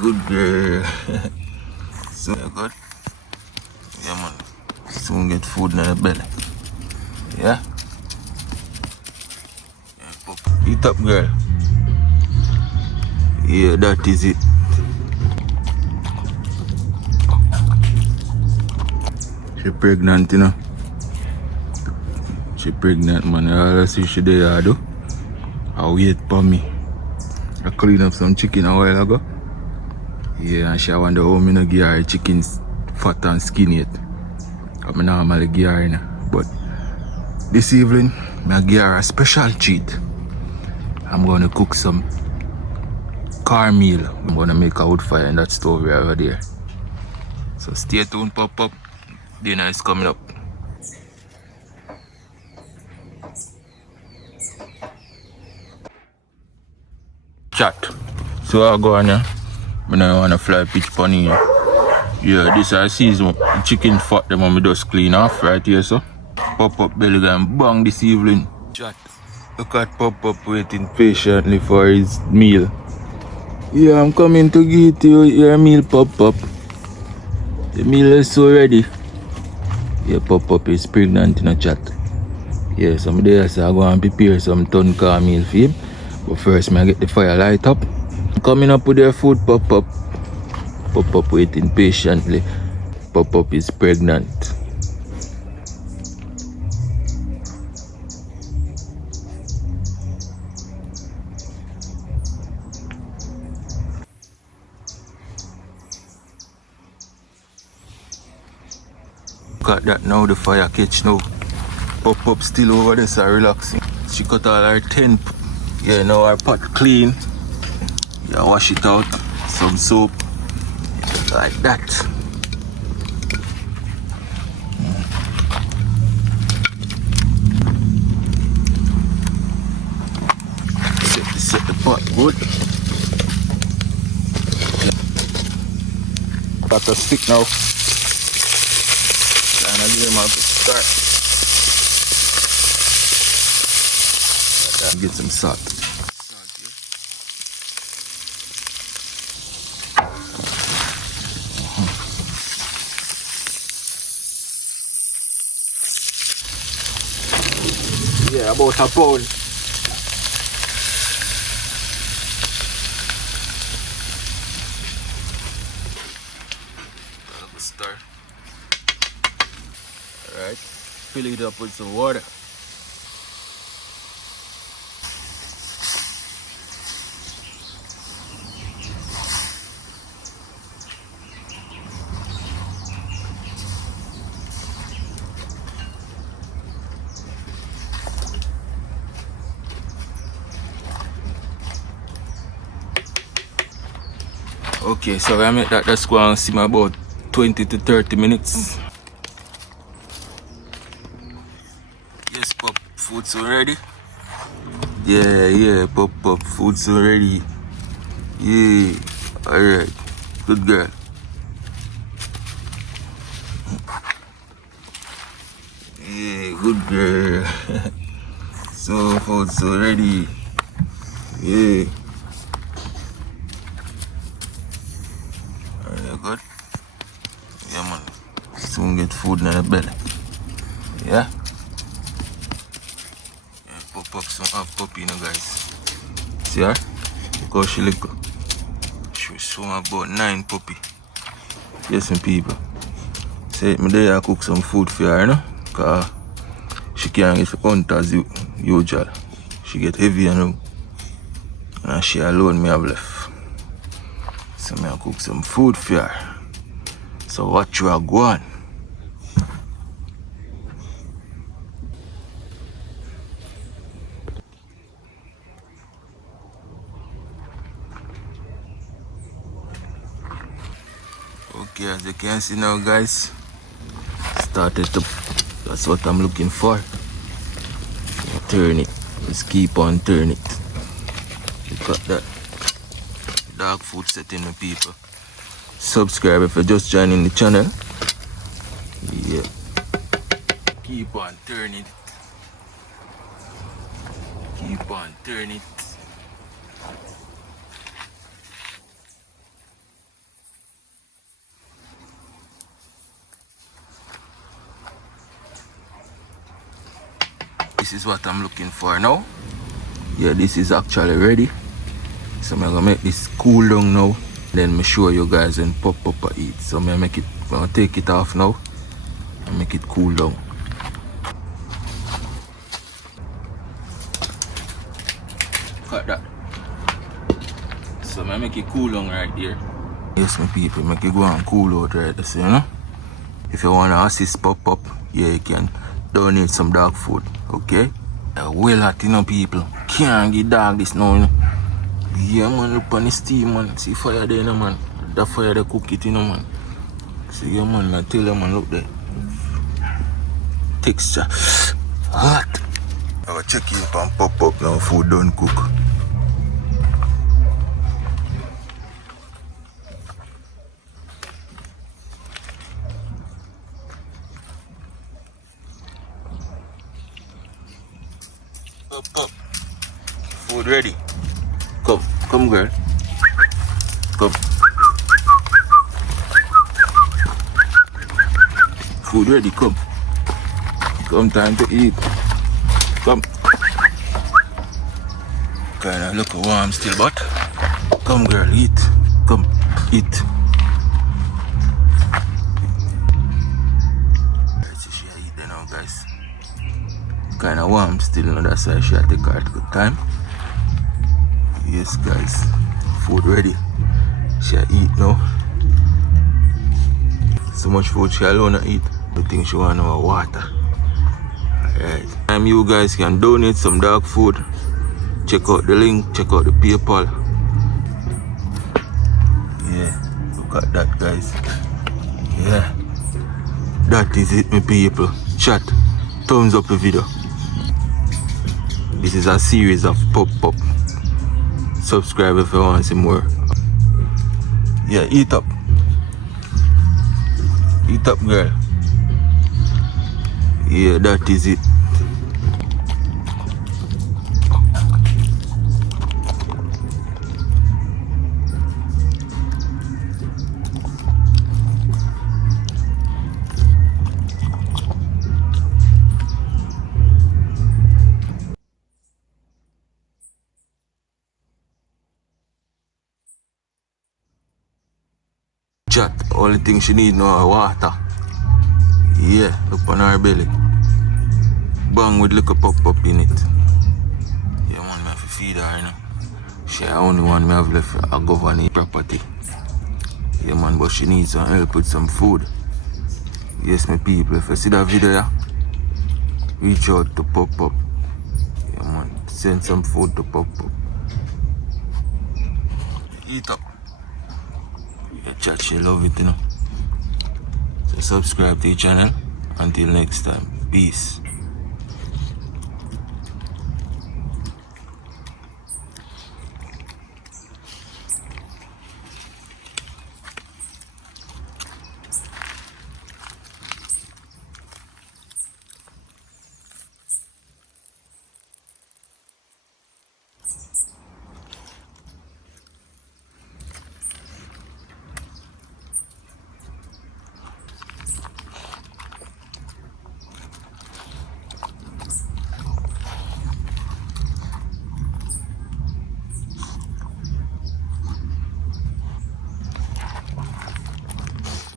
good girl. So good. Yeah man. Soon get food in the belly. Yeah? Eat up girl. Yeah, that is it. She pregnant, you know. She pregnant, man. All I see she there, do. I wait for me. I clean up some chicken a while ago. Yeah, and she wonder how me no give her chicken fat and skinny yet. I normally give her, you know. But this evening, I give her a special treat. I'm gonna cook some cornmeal. I'm gonna make a wood fire in that stove right over there. So stay tuned, pop up. Dinner is coming up. Chat. So I go on here. I don't want to fly pitch pony here. Yeah, this I season chicken fat them on me just clean off right here, so. Pop up belly gun bang this evening. Chat. Look at Pop up waiting patiently for his meal. Yeah, I'm coming to get you your meal, Pop up. The meal is so ready. Yeah, Pop up is pregnant in a chat. Yeah, some days so I go and prepare some ton car meal for him. But first, I get the fire light up. Coming up with their food, Pop up. Pop up waiting patiently. Pop up is pregnant. Look at that now, the fire catch now. Pop up still over there, so relaxing. She cut all her tent. Yeah, now her pot clean. Yeah, wash it out. Some soap. Like that. Set the pot good. Got the stick now. And I give him out to start. Get some salt. Yeah, about a pound. Start. Alright, fill it up with some water. Okay, so I make that's going to simmer about 20 to 30 minutes. Yes, Pop, food's already. Yeah, Pop, food's already. Yeah, alright, good girl. Yeah, good girl. So, food's already. Yeah. Good. Yeah man. Soon get food in the belly. Yeah? Yeah, Pop up some half puppy, you know guys. See her? Look how she look. She was showing about 9 puppy. Yes some people. Say me there I cook some food for her, you know? Cause she can't get hunt as usual. She get heavy you know. And she alone me have left. So I cook some food for her. So what you are going? Okay, as you can see now guys, started to, that's what I'm looking for. Turn it, just keep on turning it. Look at that. Dog food setting the people. Subscribe if you're just joining the channel. Yeah. Keep on turning it. Keep on turning it. This is what I'm looking for now. Yeah, this is actually ready. So I'm gonna make this cool down now. Then me show you guys and pop up and eat. So I'm gonna take it off now and make it cool down. Cut that. So I make it cool down right here. Yes, my people, make it go and cool out right there, so, you know. If you wanna assist pop up, yeah, you can donate some dog food, okay? Well hot, you know, people. Can't give dog this now, you know. Yeah, man, look on the steam, man. See fire there, you know, man. That fire they cook it, you know, man. See, yeah, man, I tell you, man, look there. Texture. Hot. I'll check it and pop up now, food done cook. Up. Food ready. Come girl. Come. Food ready, come. Come, time to eat. Come. Kinda look warm still, but come girl, eat. Come, eat. Let's see she eat there now, guys. Kinda warm still, you know, that's why she take her good time. Yes, guys, food ready. She eat now. So much food she alone eat. I think she want our water. Alright. You guys can donate some dog food. Check out the link, check out the PayPal. Yeah, look at that, guys. Yeah. That is it, my people. Chat, thumbs up the video. This is a series of pop-up. Subscribe if you want to see more. Yeah, eat up. Eat up, girl. Yeah, that is it. Chat, only thing she need now is water. Yeah, look on her belly. Bang with little pop in it. Yeah, man, I have to feed her, you know. She only one me have left a government property. Yeah, man, but she needs some help with some food. Yes, my people, if you see that video, yeah, reach out to pop up. Yeah, man, send some food to pop up. Eat up. Yeah, chat, she love it, you know. So subscribe to the channel. Until next time, peace.